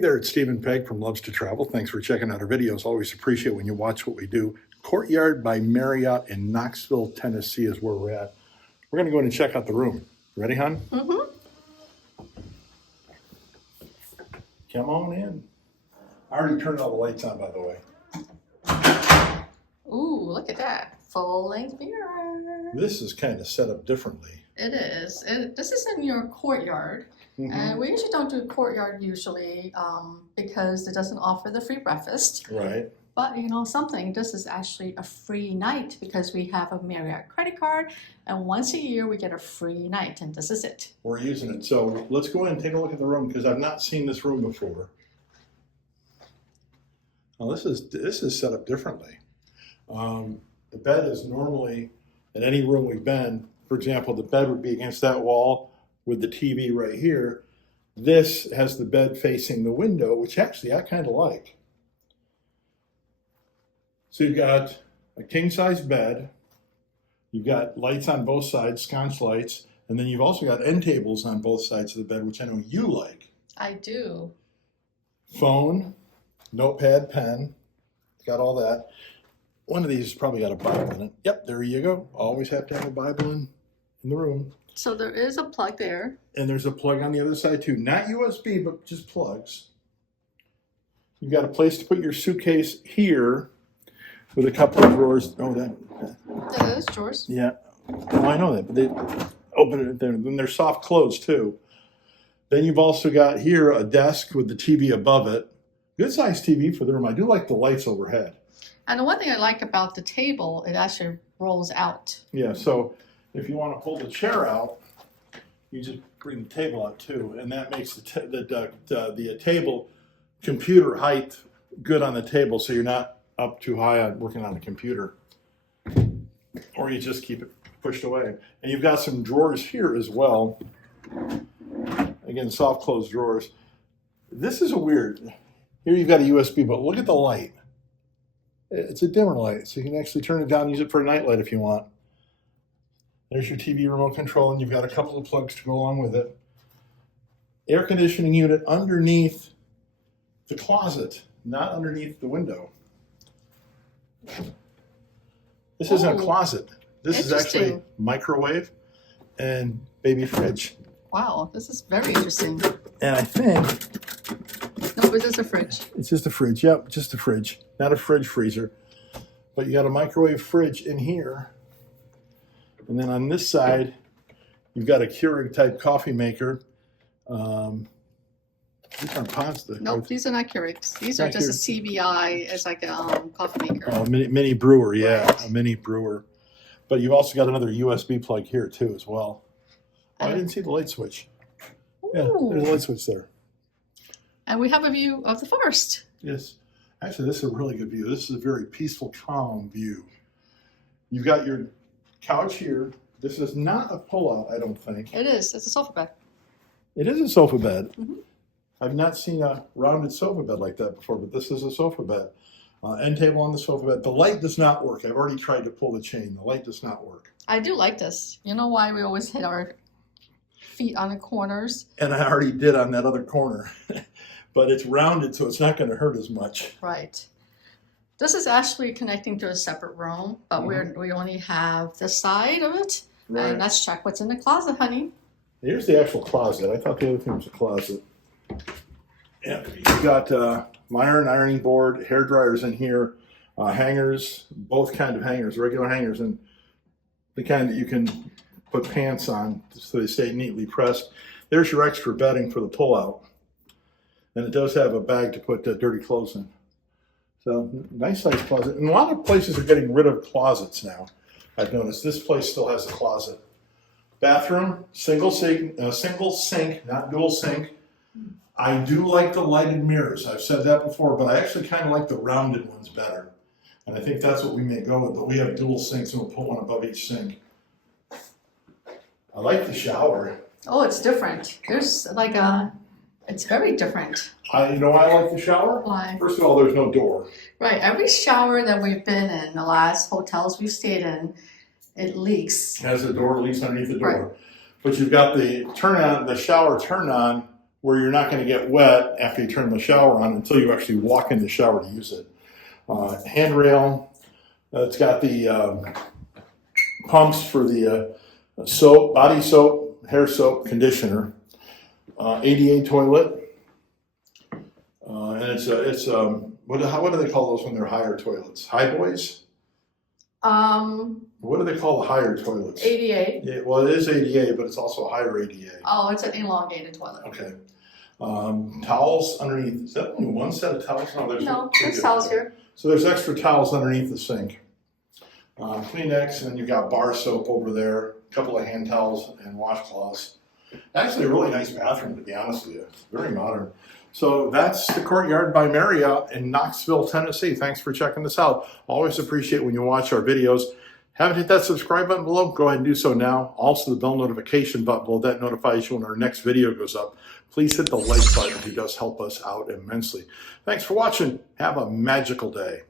there, it's Steve and Peg from Loves to Travel. Thanks for checking out our videos. Always appreciate when you watch what we do. Courtyard by Marriott in Knoxville, Tennessee is where we're at. We're going to go in and check out the room. Ready, hon? Mm-hmm. Come on in. I already turned all the lights on, by the way. Ooh, look at that. Full-length mirror. This is kind of set up differently. It is. This is in your courtyard. Mm-hmm. And we usually don't do courtyard usually because it doesn't offer the free breakfast. Right. But you know something, this is actually a free night because we have a Marriott credit card and once a year we get a free night and this is it. We're using it. So let's go in and take a look at the room because I've not seen this room before. Well, this is set up differently. The bed is normally, in any room we've been, for example, the bed would be against that wall with the TV right here. This has the bed facing the window, which actually I kind of like. So you've got a king-size bed, you've got lights on both sides, sconce lights, and then you've also got end tables on both sides of the bed, which I know you like. I do. Phone, notepad, pen, got all that. One of these has probably got a Bible in it. Yep, there you go. Always have to have a Bible in the room. So there is a plug there. And there's a plug on the other side too. Not USB, but just plugs. You've got a place to put your suitcase here with a couple of drawers. Oh, That is drawers. yeah. Oh, I know that, but they open it there. Then they're soft closed too. Then you've also got here a desk with the TV above it. Good sized TV for the room. I do like the lights overhead. And the one thing I like about the table, it actually rolls out. Yeah, so if you want to pull the chair out, you just bring the table out too, and that makes the table computer height good on the table, so you're not up too high on working on a computer, or you just keep it pushed away. And you've got some drawers here as well. Again, soft closed drawers. This is a weird. Here you've got a USB, but look at the light. It's a dimmer light, so you can actually turn it down, use it for a night light if you want. There's your TV remote control, and you've got a couple of plugs to go along with it. Air conditioning unit underneath the closet, not underneath the window. This isn't a closet. This is actually microwave and baby fridge. Wow, this is very interesting. And I think... No, it is a fridge. It's just a fridge. Yep, just a fridge. Not a fridge freezer. But you got a microwave fridge in here. And then on this side, you've got a Keurig type coffee maker. These aren't pots. Nope, these are not Keurigs. These are just a CBI as like a coffee maker. Oh, mini brewer, yeah, Right. A mini brewer. But you've also got another USB plug here too as well. Oh, I didn't see the light switch. Ooh. Yeah, there's a light switch there. And we have a view of the forest. Yes. Actually, this is a really good view. This is a very peaceful, calm view. You've got your couch here. This is not a pull-out, I don't think. It is. It's a sofa bed. It is a sofa bed. Mm-hmm. I've not seen a rounded sofa bed like that before, but this is a sofa bed. End table on the sofa bed. The light does not work. I've already tried to pull the chain. The light does not work. I do like this. You know why we always hit our feet on the corners? And I already did on that other corner. But it's rounded, so it's not going to hurt as much. Right. This is actually connecting to a separate room, but we only have this side of it. Right. And let's check what's in the closet, honey. Here's the actual closet. I thought the other thing was a closet. Yeah, you got my ironing board, hair dryers in here, hangers, both kind of hangers, regular hangers, and the kind that you can put pants on so they stay neatly pressed. There's your extra bedding for the pull-out. And it does have a bag to put dirty clothes in. So, nice size closet. And a lot of places are getting rid of closets now. I've noticed this place still has a closet. Bathroom, single sink, not dual sink. I do like the lighted mirrors. I've said that before, but I actually kind of like the rounded ones better. And I think that's what we may go with, but we have dual sinks and we'll put one above each sink. I like the shower. Oh, it's different. There's like a... It's very different. You know why I like the shower? Why? First of all, there's no door. Right. Every shower that we've been in, the last hotels we've stayed in, it leaks. It has a door, leaks underneath the door. Right. But you've got the shower turn on where you're not going to get wet after you turn the shower on until you actually walk in the shower to use it. Handrail. It's got the pumps for the soap, body soap, hair soap, conditioner. ADA toilet. And it's what do they call those when they're higher toilets? High boys? What do they call the higher toilets? ADA. Yeah, well, it is ADA, but it's also a higher ADA. Oh, it's an elongated toilet. Okay. Towels underneath. Is that only one set of towels? No, there's towels here. So there's extra towels underneath the sink. Kleenex, and then you've got bar soap over there, a couple of hand towels and washcloths. Actually, a really nice bathroom, to be honest with you. Very modern. So that's the Courtyard by Marriott in Knoxville, Tennessee. Thanks for checking this out. Always appreciate when you watch our videos. Haven't hit that subscribe button below? Go ahead and do so now. Also, the bell notification button below, that notifies you when our next video goes up. Please hit the like button. It does help us out immensely. Thanks for watching. Have a magical day.